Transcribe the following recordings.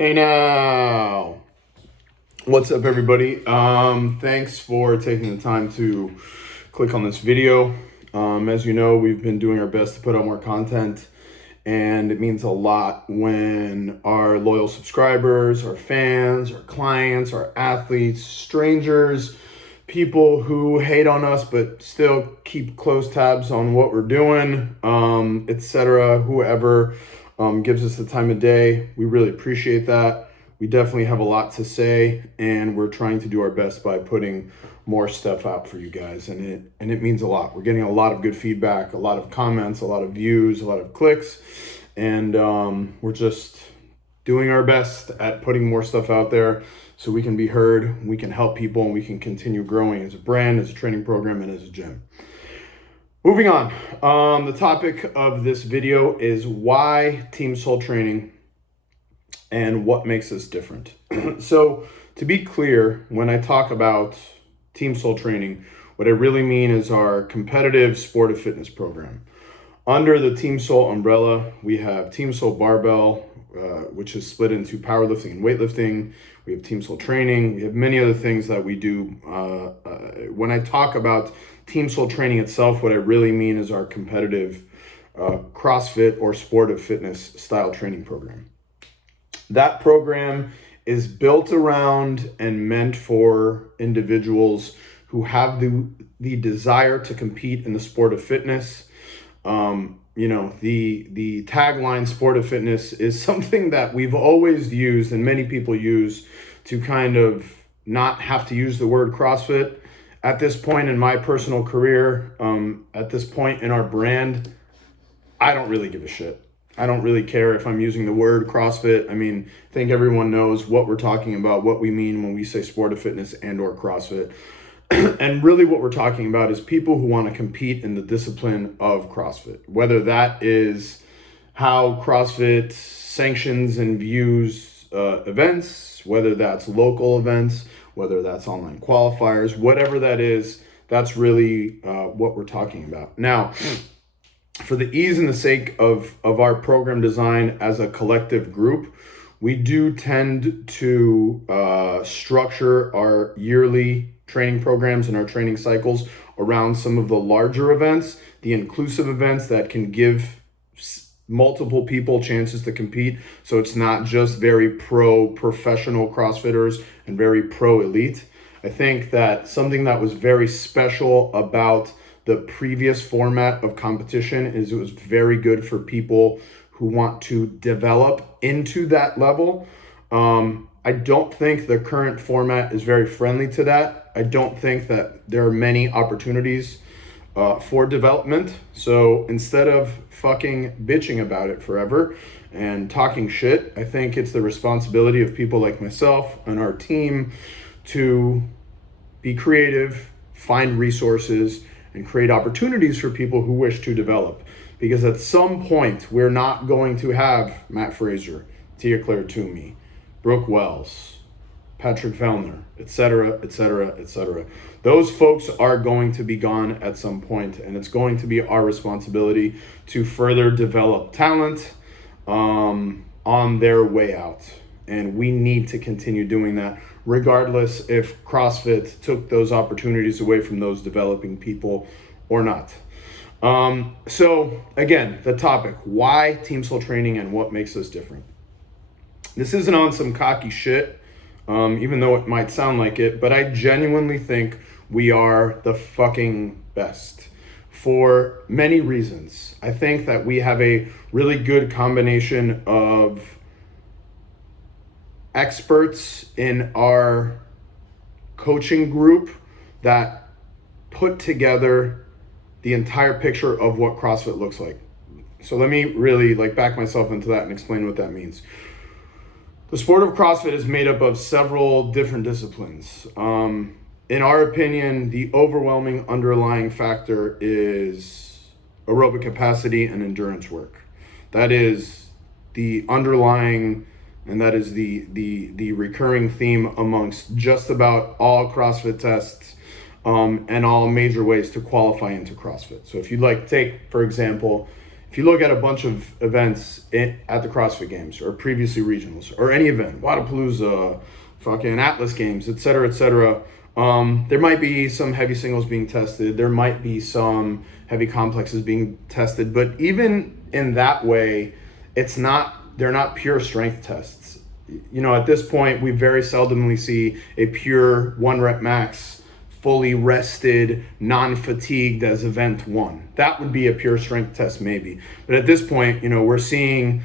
Hey now, what's up everybody? Thanks for taking the time to click on this video. As you know, we've been doing our best to put out more content, and it means a lot when our loyal subscribers, our fans, our clients, our athletes, strangers, people who hate on us but still keep close tabs on what we're doing, etc. Whoever gives us the time of day. We really appreciate that. We definitely have a lot to say, and we're trying to do our best by putting more stuff out for you guys, and it means a lot. We're getting a lot of good feedback, a lot of comments, a lot of views, a lot of clicks, and we're just doing our best at putting more stuff out there so we can be heard, we can help people, and we can continue growing as a brand, as a training program, and as a gym. Moving on, the topic of this video is why team soul training and what makes us different. So to be clear, when I talk about team soul training, what I really mean is our competitive sport of fitness program. Under the Team Soul umbrella, we have Team Soul Barbell, which is split into powerlifting and weightlifting. We have Team Soul Training. We have many other things that we do. When I talk about Team Soul Training itself, what I really mean is our competitive CrossFit or sport of fitness style training program. That program is built around and meant for individuals who have the desire to compete in the sport of fitness. The tagline sport of fitness is something that we've always used and many people use to kind of not have to use the word CrossFit. At this point in my personal career, at this point in our brand, I don't really give a shit. I don't really care if I'm using the word CrossFit. I mean, I think everyone knows what we're talking about, what we mean when we say sport of fitness and or CrossFit. And really what we're talking about is people who want to compete in the discipline of CrossFit, whether that is how CrossFit sanctions and views events, whether that's local events, whether that's online qualifiers, whatever that is, that's really what we're talking about. Now, for the ease and the sake of our program design as a collective group, we do tend to structure our yearly training programs and our training cycles around some of the larger events, the inclusive events that can give multiple people chances to compete. So it's not just very professional CrossFitters and very pro elite. I think that something that was very special about the previous format of competition is it was very good for people who want to develop into that level. I don't think the current format is very friendly to that. I don't think that there are many opportunities for development. So instead of fucking bitching about it forever and talking shit, I think it's the responsibility of people like myself and our team to be creative, find resources, and create opportunities for people who wish to develop. Because at some point, we're not going to have Matt Fraser, Tia Claire Toomey, Brooke Wells, Patrick Fellner, etc., etc., etc. Those folks are going to be gone at some point, and it's going to be our responsibility to further develop talent on their way out. And we need to continue doing that, regardless if CrossFit took those opportunities away from those developing people or not. So again, the topic, why team soul training and what makes us different. This isn't on some cocky shit, even though it might sound like it, but I genuinely think we are the fucking best for many reasons. I think that we have a really good combination of experts in our coaching group that put together the entire picture of what CrossFit looks like. So let me really back myself into that and explain what that means. The sport of CrossFit is made up of several different disciplines. In our opinion, the overwhelming underlying factor is aerobic capacity and endurance work. That is the underlying, and that is the recurring theme amongst just about all CrossFit tests and all major ways to qualify into CrossFit. So if you'd take, for example, If you look at a bunch of events at the CrossFit Games or previously regionals or any event, Wadapalooza, fucking Atlas Games, etc., there might be some heavy singles being tested. There might be some heavy complexes being tested, but even in that way, they're not pure strength tests. You know, at this point, we very seldomly see a pure 1 rep max, fully rested, non-fatigued as event 1. That would be a pure strength test maybe. But at this point, you know, we're seeing,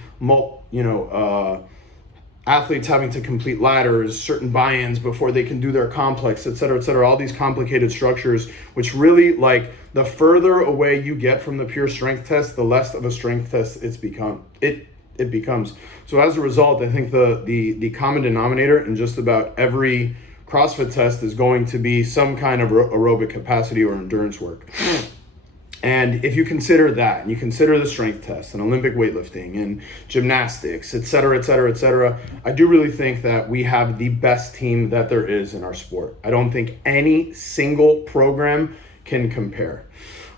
athletes having to complete ladders, certain buy-ins before they can do their complex, et cetera, all these complicated structures, which really, like, the further away you get from the pure strength test, the less of a strength test it becomes. So as a result, I think the common denominator in just about every CrossFit test is going to be some kind of aerobic capacity or endurance work. And if you consider that, and you consider the strength test and Olympic weightlifting and gymnastics, et cetera, I do really think that we have the best team that there is in our sport. I don't think any single program can compare.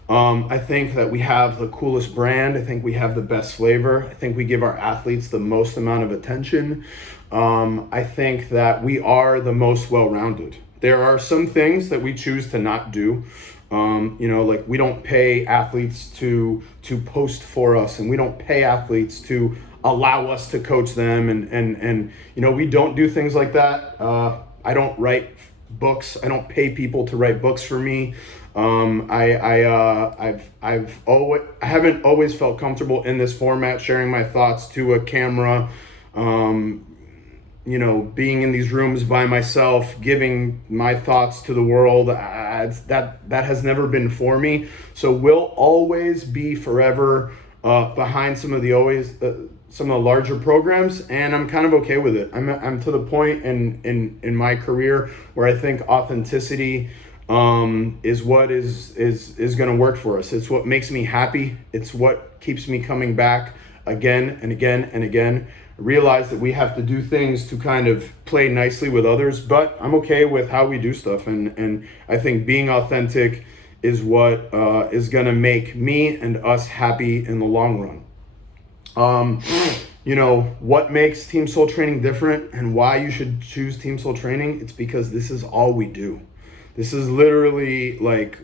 I think that we have the coolest brand. I think we have the best flavor. I think we give our athletes the most amount of attention. I think that we are the most well-rounded. There are some things that we choose to not do. Like we don't pay athletes to post for us, and we don't pay athletes to allow us to coach them, and we don't do things like that. I don't write books. I don't pay people to write books for me. I haven't always felt comfortable in this format, sharing my thoughts to a camera. Being in these rooms by myself, giving my thoughts to the world, that has never been for me. So we'll always be forever behind some of the larger programs, and I'm kind of okay with it. I'm to the point in my career where I think authenticity is what is going to work for us. It's what makes me happy. It's what keeps me coming back again and again and again. Realize that we have to do things to kind of play nicely with others, but I'm okay with how we do stuff, and I think being authentic is what is gonna make me and us happy in the long run. What makes Team Soul Training different and why you should choose Team Soul Training? It's because this is all we do. This is literally like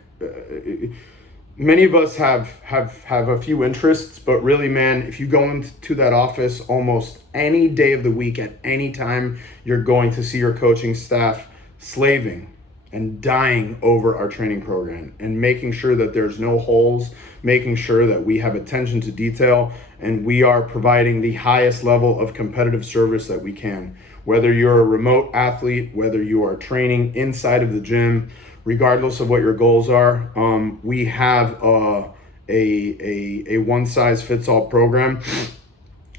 many of us have a few interests, but really, man, if you go into that office almost any day of the week at any time, you're going to see your coaching staff slaving and dying over our training program and making sure that there's no holes, making sure that we have attention to detail, and we are providing the highest level of competitive service that we can. Whether you're a remote athlete, whether you are training inside of the gym, regardless of what your goals are, we have a one-size-fits-all program,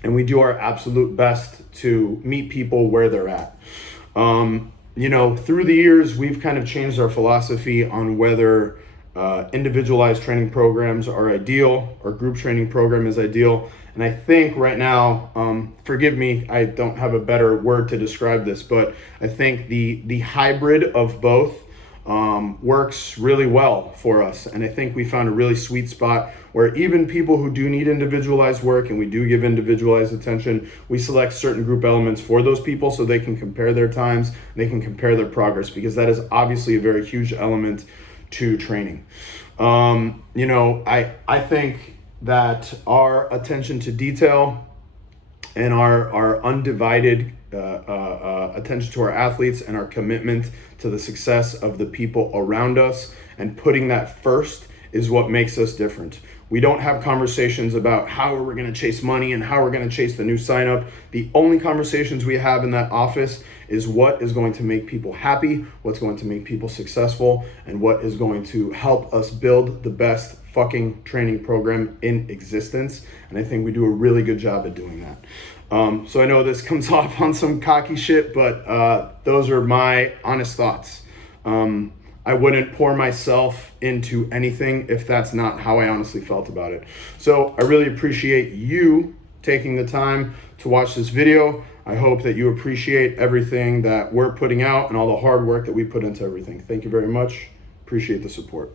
and we do our absolute best to meet people where they're at. Through the years, we've kind of changed our philosophy on whether individualized training programs are ideal or group training program is ideal. And I think right now, forgive me, I don't have a better word to describe this, but I think the hybrid of both works really well for us. And I think we found a really sweet spot where even people who do need individualized work, and we do give individualized attention, we select certain group elements for those people so they can compare their times, they can compare their progress, because that is obviously a very huge element to training. I think that our attention to detail and our undivided attention to our athletes and our commitment to the success of the people around us and putting that first is what makes us different. We don't have conversations about how we're going to chase money and how we're going to chase the new sign up. The only conversations we have in that office is what is going to make people happy, what's going to make people successful, and what is going to help us build the best fucking training program in existence. And I think we do a really good job at doing that. So I know this comes off on some cocky shit, but those are my honest thoughts. I wouldn't pour myself into anything if that's not how I honestly felt about it. So I really appreciate you taking the time to watch this video. I hope that you appreciate everything that we're putting out and all the hard work that we put into everything. Thank you very much. Appreciate the support.